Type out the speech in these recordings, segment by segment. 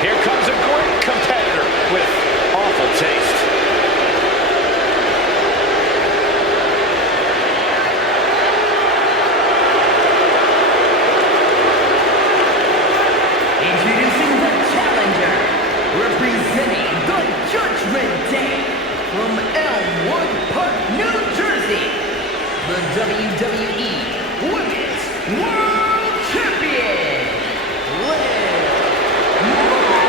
Here comes a great competitor with awful taste. Introducing the challenger, representing the Judgment Day from Elmwood Park, New Jersey, the WWE Women's World Champion, Liv Morgan.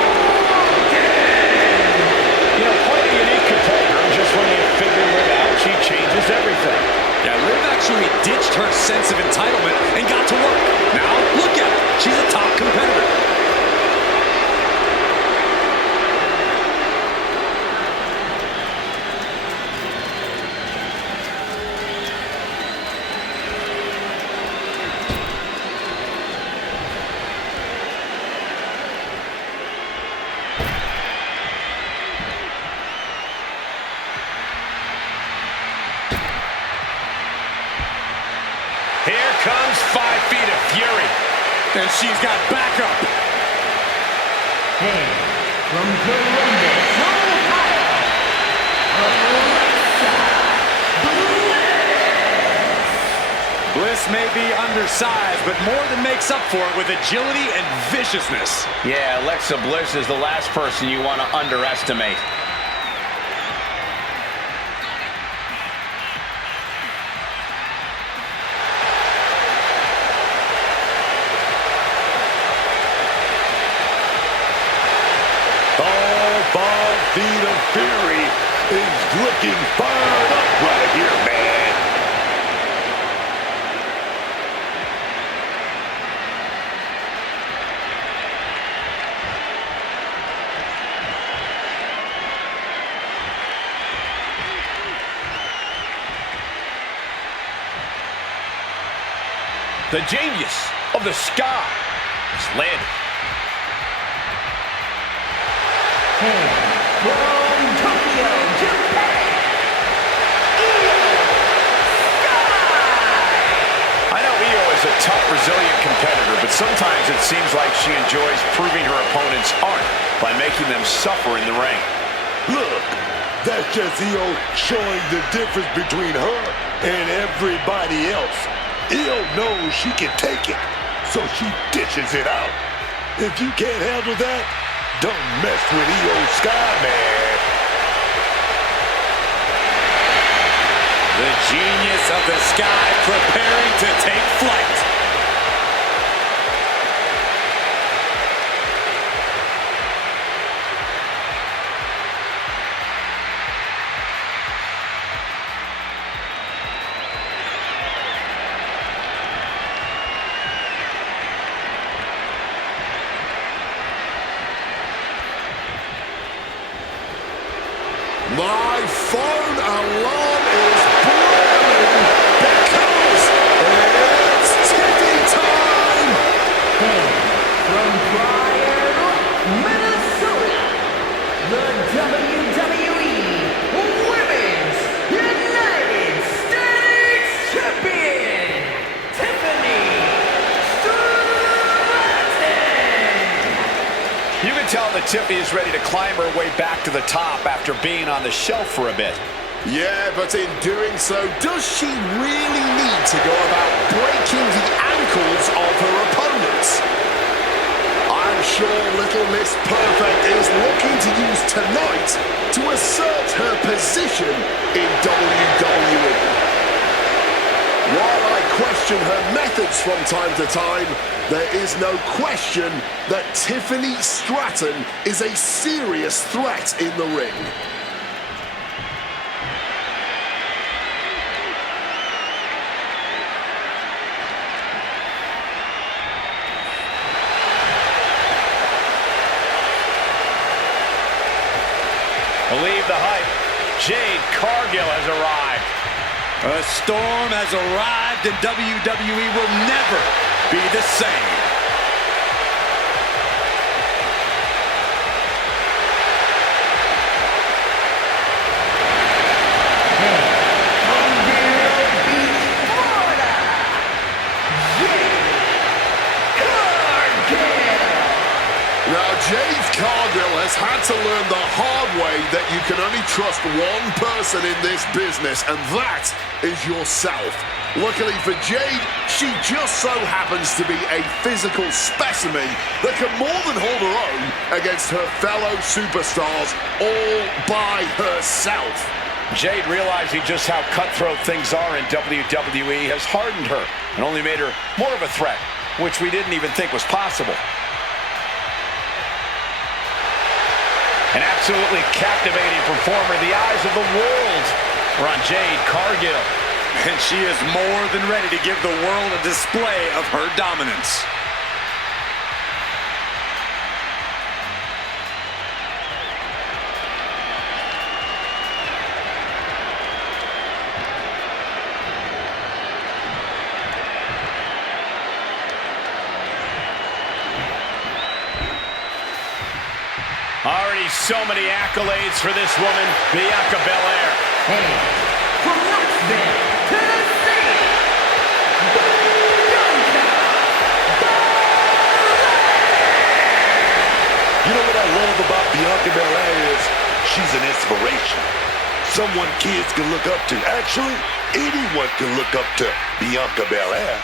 You know, quite a unique competitor. Just when you figure Liv out, she changes everything. Yeah, Liv actually ditched her sense of entitlement and got to work. Now, look at her. She's a top competitor. Here comes 5 feet of fury. And she's got backup. And from Columbus, Ohio, Alexa Bliss. Bliss may be undersized, but more than makes up for it with agility and viciousness. Yeah, Alexa Bliss is the last person you want to underestimate. Feet of Fury is looking fired up right here, man. The genius of the sky is Liv. From Tokyo, Japan, IYO SKY. I know IYO is a tough, resilient competitor, but sometimes it seems like she enjoys proving her opponents aren't by making them suffer in the ring. Look, that's just IYO showing the difference between her and everybody else. IYO knows she can take it, so she dishes it out. If you can't handle that, don't mess with IYO SKY, man. The genius of the sky preparing to take flight. My phone alarm is blaring because it's tipping time! From Bryan, Minnesota, the WWE Women's United States Champion, Tiffany Stratton. You can tell that Tiffany is ready to climb her way back to the top after being on the shelf for a bit. Yeah, but in doing so, does she really need to go about breaking the ankles of her opponents? I'm sure Little Miss Perfect is looking to use tonight to assert her position in WWE. While I question her methods from time to time, there is no question that Tiffany Stratton is a serious threat in the ring. Believe the hype. Jade Cargill has arrived. A storm has arrived and WWE will never be the same. Jade Cargill has had to learn the hard way that you can only trust one person in this business, and that is yourself. Luckily for Jade, she just so happens to be a physical specimen that can more than hold her own against her fellow superstars all by herself. Jade, realizing just how cutthroat things are in WWE, has hardened her and only made her more of a threat, which we didn't even think was possible. An absolutely captivating performer. The eyes of the world are on Jade Cargill. And she is more than ready to give the world a display of her dominance. Already so many accolades for this woman, Bianca Belair. And from Knoxville, Tennessee, Bianca Belair! You know what I love about Bianca Belair is she's an inspiration. Someone kids can look up to. Actually, anyone can look up to Bianca Belair.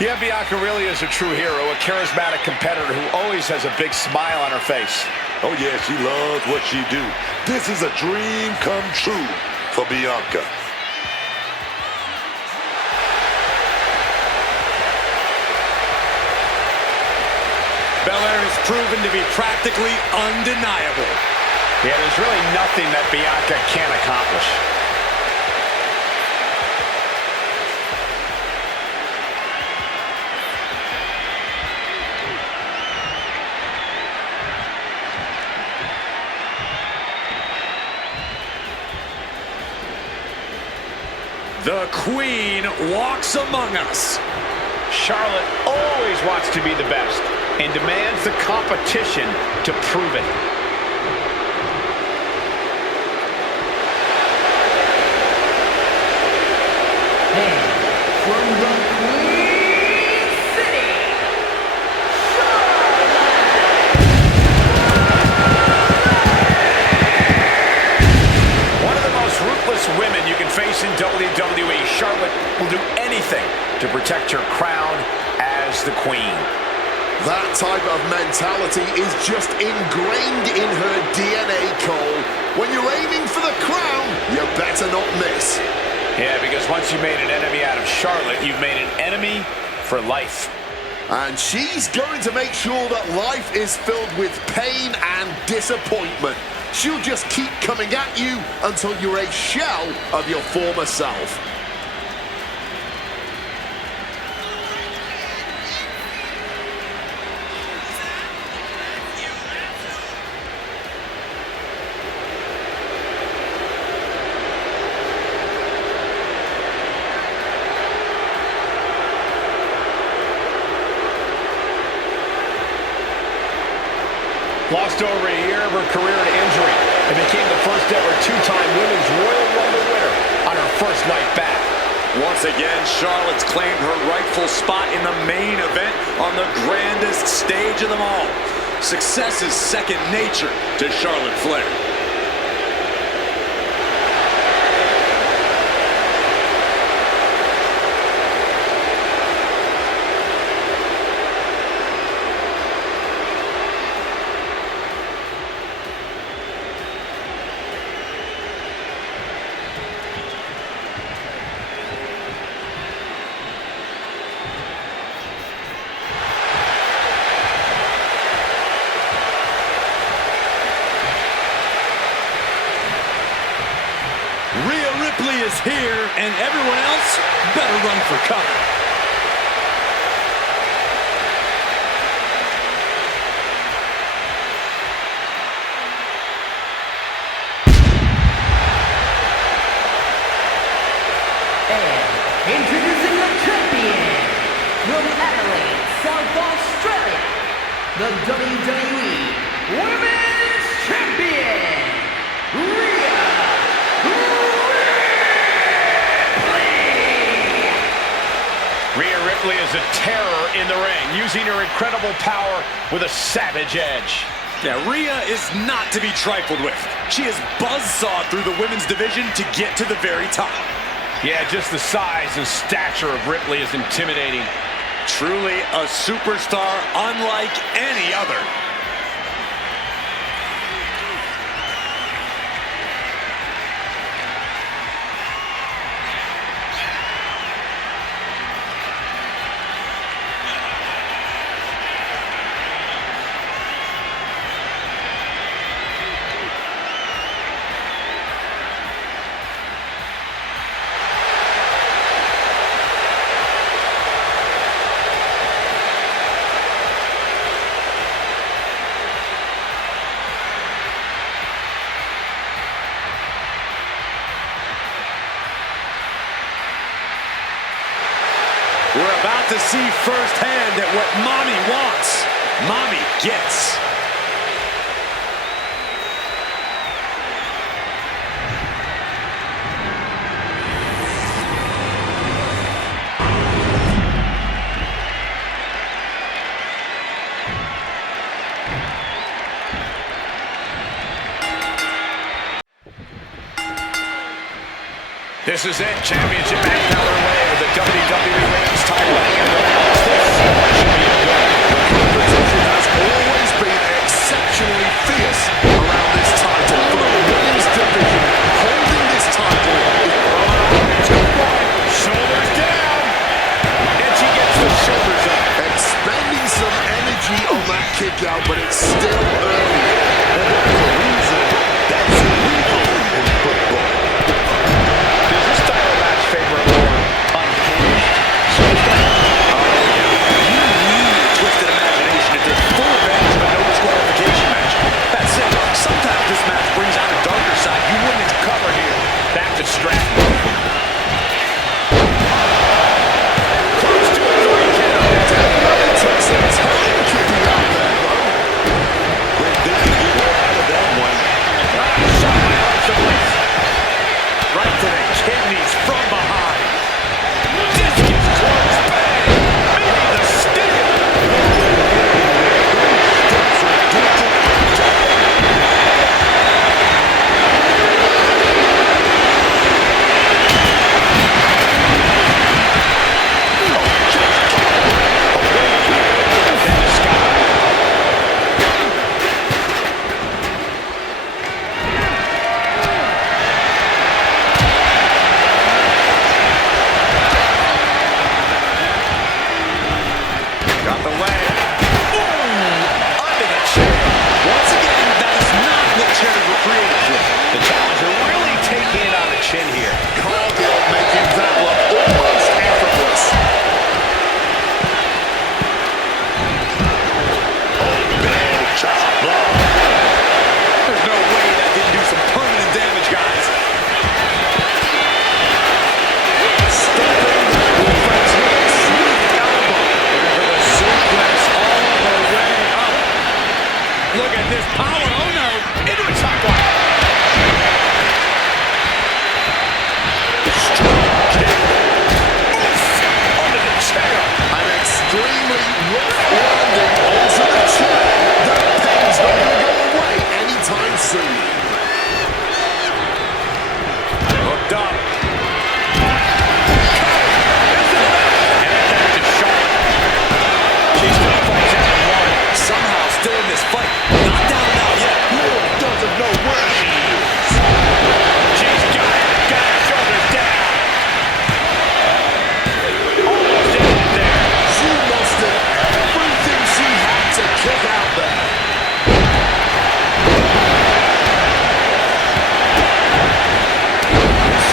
Yeah, Bianca really is a true hero, a charismatic competitor who always has a big smile on her face. Oh yeah, she loves what she do. This is a dream come true for Bianca. Belair has proven to be practically undeniable. Yeah, there's really nothing that Bianca can't accomplish. The Queen walks among us. Charlotte always wants to be the best and demands the competition to prove it. And from the Queen City, One of the most ruthless women you can face in WWE, Charlotte will do anything to protect her crown as the Queen. That type of mentality is just ingrained in her DNA, Cole. When you're aiming for the crown, you better not miss. Yeah, because once you made an enemy out of Charlotte, you've made an enemy for life. And she's going to make sure that life is filled with pain and disappointment. She'll just keep coming at you until you're a shell of your former self. Lost over a year of her career to injury and became the first ever two-time Women's Royal Rumble winner on her first night back. Once again, Charlotte's claimed her rightful spot in the main event on the grandest stage of them all. Success is second nature to Charlotte Flair. Rhea Ripley is here, and everyone else better run for cover. and introducing the champion from Adelaide, South Australia, the WWE Women's Champion, Rhea Ripley. Rhea Ripley is a terror in the ring, using her incredible power with a savage edge. Yeah, Rhea is not to be trifled with. She has buzzsawed through the women's division to get to the very top. Yeah, just the size and stature of Ripley is intimidating. Truly a superstar unlike any other. We're about to see firsthand that what Mommy wants, Mommy gets. This is it. Championship match now underway with the WWE Women's title hanging in the balance. This should be a good. The competition has always been exceptionally fierce around this title. For the women's division, holding this title is Shoulders down. And she gets the shoulders up. expending some energy on that kick out, but it's still early. And there's a reason that's illegal in football. Does this title match favor a more unhinged superstar? You need a twisted imagination to take full advantage of a no disqualification match. That said, sometimes this match brings out a darker side you wouldn't cover here. Back to Stratton. Close to a 3 count. Definitely took some time kicking out there, though. Quick thinking you were out of that one. Shot by Alexa Bliss. Right to the kidneys from behind. Discus close. Bang. Maybe the stick. Got the leg. Ooh, under the chair. Once again, that is not what chairs were created for. The challenger really taking it on the chin here. Cargill making that look almost effortless. Big chop block. There's no way that didn't do some permanent damage, guys. Stopping that offense with a swift elbow. For the suplex all the way up. Look at this power. Oh no. Into a top line. Strong kick. Under the chair. An extremely rough landing onto the chair. That pain's not going to go away anytime soon. Hooked up. And back to Charlotte. She still fights out in one. Somehow still in this fight. Not down and out yet. Liv doesn't know where she is. She's got it. Got her shoulders down. Almost ended there. She mustered everything she had to kick out there.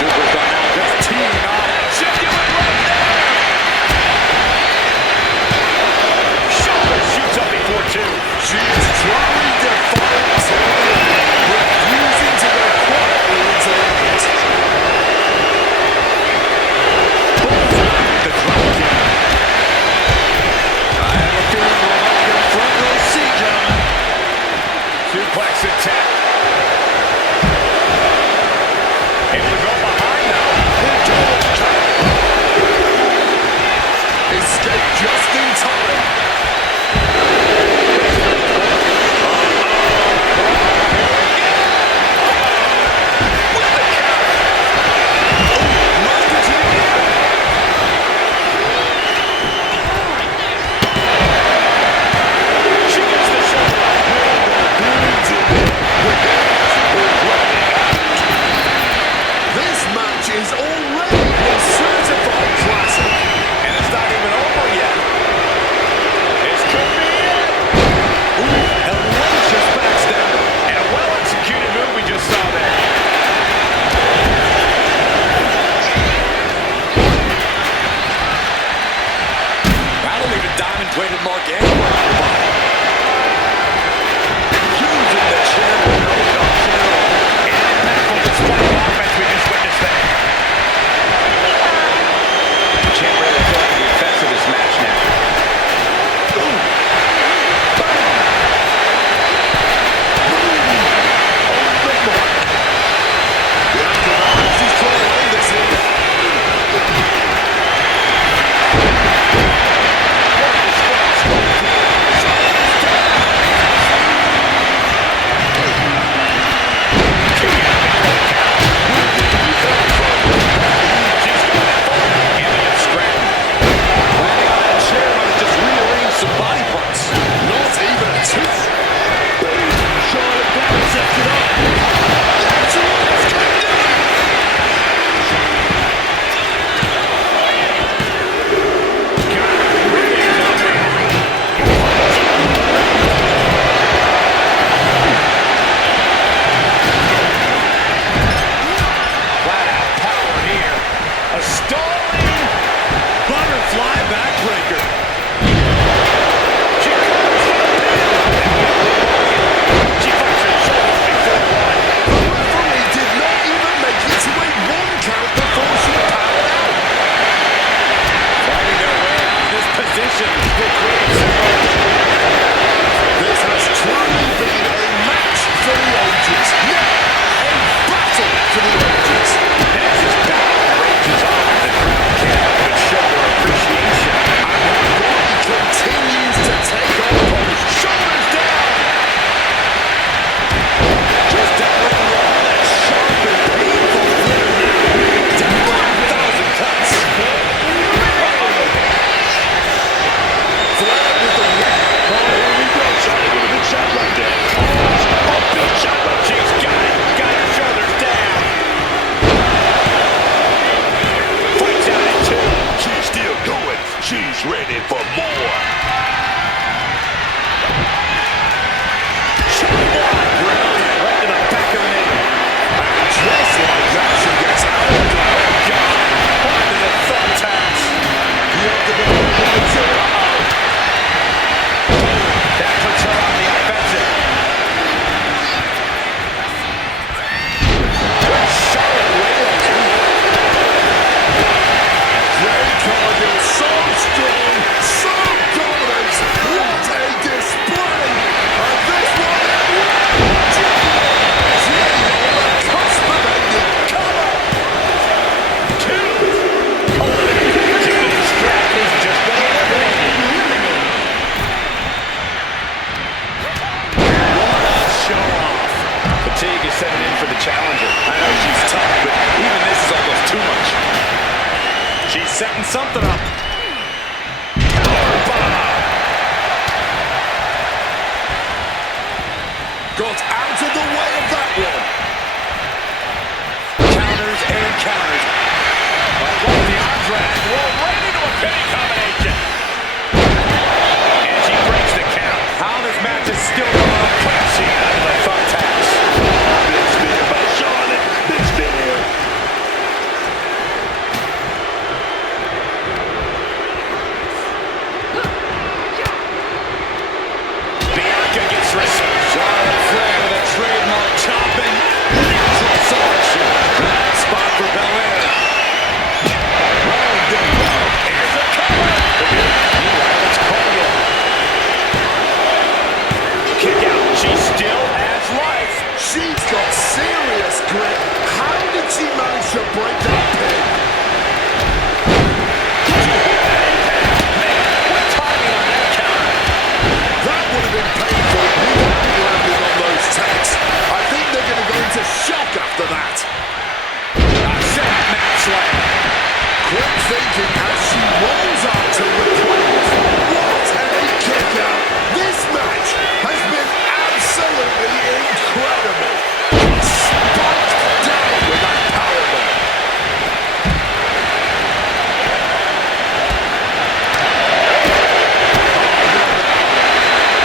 Superstar now just teeing off. Genuine right there. Shoulder shoots up before two. She's trying to fight totally, refusing to go quietly into the hit. The drop kick. I have a feeling we're about to get a front row seat, gentlemen. Suplex attack. Able to go behind now. Escape just in time. setting in for the challenger. I know she's tough, but even this is almost too much. She's setting something up. Got out of the way of that one. Counters and counters. Well, the arms drag. Roll right into a pinning combination. And she breaks the count. How this match is still going on. Classy out of the thumbtacks. Big spear by Charlotte. Big spear. Bianca gets respect. Charlotte Flair with a trademark chopping. Natural selection. Bad spot for Belair. Here's a cover. Meanwhile, it's Cargill. Kick out. She still has life. She's got serious grip. How did she manage to break that pin? What timing on that counter? That would have been painful without landing on those tags. I think they're going to go into shock after that. Set up mat slam. Quick thinking as she rolls out to reprieve. What a kick out. This match has been absolutely incredible. Spiked down with that powerbomb.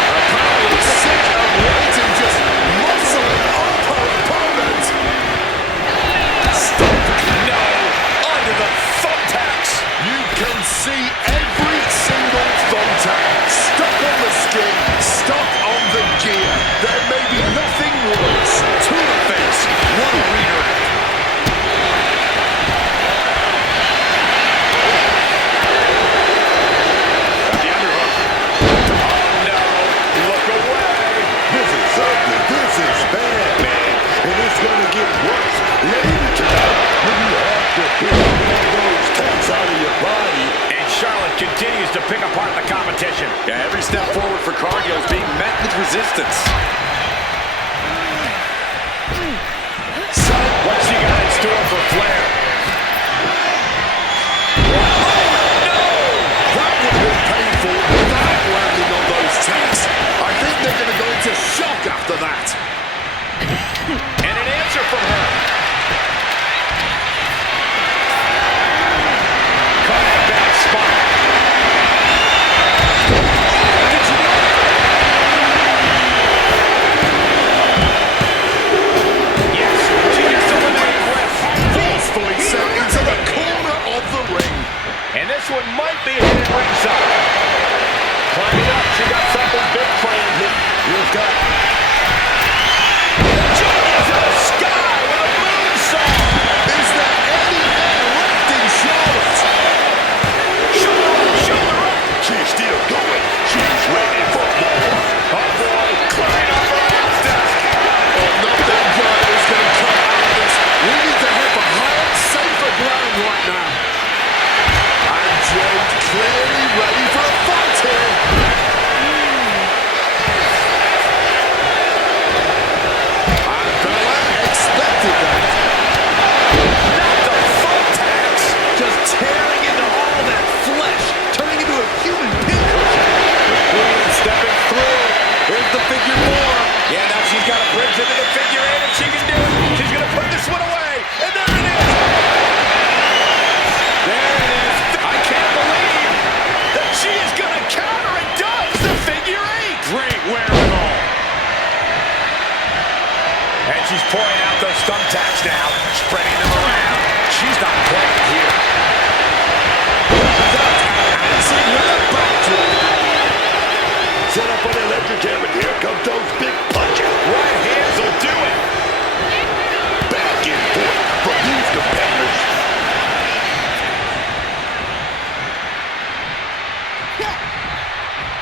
Apparently sick of waiting, just muscling up her opponent. No. Under the thumbtacks. You can see every single thumbtack stuck on the skin, stuck on the gear. There may be nothing worse. To the face. What a redirect. Got the underhook. Oh, no. Look away. This is ugly. This is bad, man. And it's going to get worse later tonight when you have to pick all those tags out of your body. And Charlotte continues to pick apart the competition. Yeah, every step forward for Cargill is being met with resistance. What's she got in store for Flair? That would have been painful without landing on those tags. I think they're going to go into shock after that. And an answer from her. Caught a bad spot. Did she do it? Yes, she gets eliminated with. Forcefully sent into the corner of the ring. And this one might be hit ringside. Climbing up, she got something big planned. Here's got Jade to the sky with a moonsault. Is there any hair left in Charlotte? Shoulder up. she's still going. She's ready for more. Oh boy, climbing up her ass desk. Nothing good is going to come out of this. We need to head for higher, safer ground right now. And Jade clearly ready for a fight here. And Bella expected that. Not the thumbtacks. Just tearing into all that flesh, turning into a human pincushion. The Queen stepping through. Here's the figure four. Yeah, now she's got a bridge into the figure eight if she can do it. She's going to put this one away. And there it is. There it is. I can't believe that she is going to counter and does the figure eight. Great wherewithal. And she's pouring out those thumbtacks now, spreading them around. She's not playing here. Dancing with a backdrop. Set up an electric hammer. Here come those big punches. Right hands will do it. Back and forth from these competitors.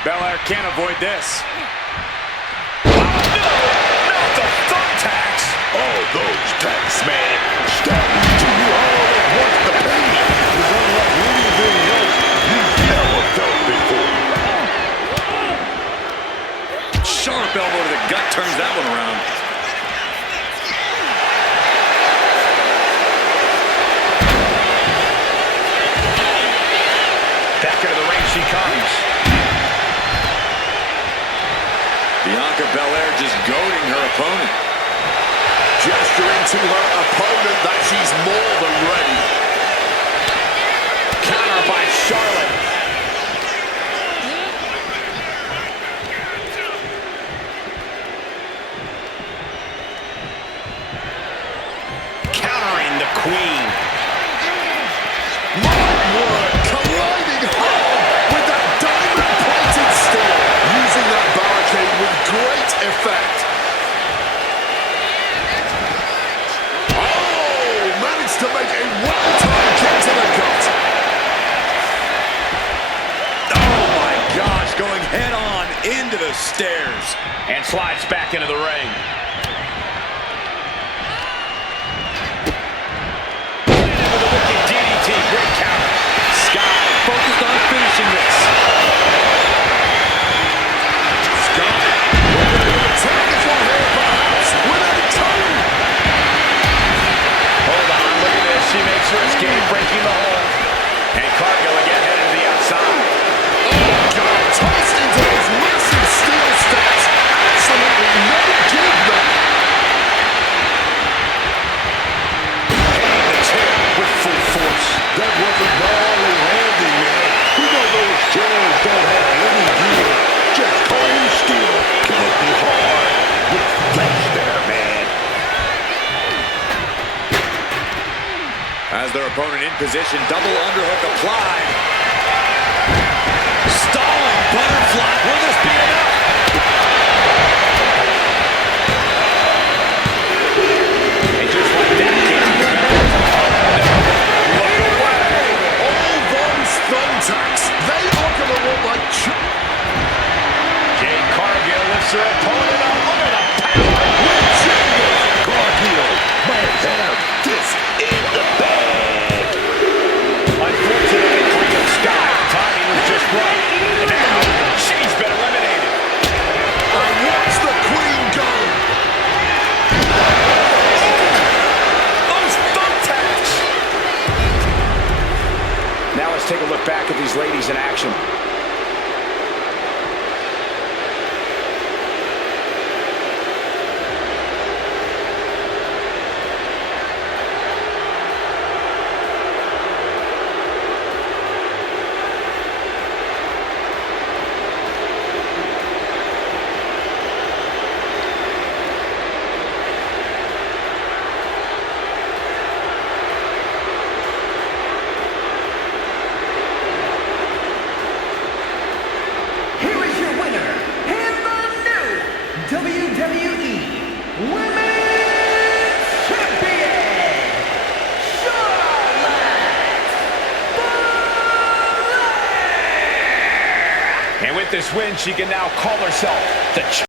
Belair can't avoid this. Not the thumbtacks. All those tags, man. Stabbing to you all at once. The pain is unlike anything else you've ever felt before. Sharp elbow to the gut turns that one around. comes. Bianca Belair just goading her opponent. Gesturing to her opponent that she's more than ready. Counter by Charlotte. Countering the Queen. My word, colliding hard with that diamond-plated steel. Using that barricade with great effect. To make a well-timed kick to the gut. Oh my gosh, going head-on into the stairs. And slides back into the ring. With a wicked DDT, great counter. Sky focused on finishing this. Sky looking to attack this one here, perhaps with a toe. Hold on, look at this. She makes her escape, breaking the hold. And Cargill again headed to the outside. Oh, God, tossed into those massive steel steps. Absolutely no give there. Hitting the chair with full force. That wasn't barely handy, man. We know those chairs don't have any gear. Just cold steel. Connected hard with flesh there, man. As their opponent in position, double underhook applied. Stalling butterfly. Will this be enough? And just like that, look away. All those thumbtacks, they are going to look like... Jade Cargill lifts her opponent up. Look at the power. With Jade Cargill might have this in the bag. Unfortunately for Rhea Sky, the timing was just right. And now she's been eliminated. And watch the Queen go. Those thumbtacks. Now let's take a look back at these ladies in action. WWE Women's Champion, Charlotte Flair! And with this win, she can now call herself the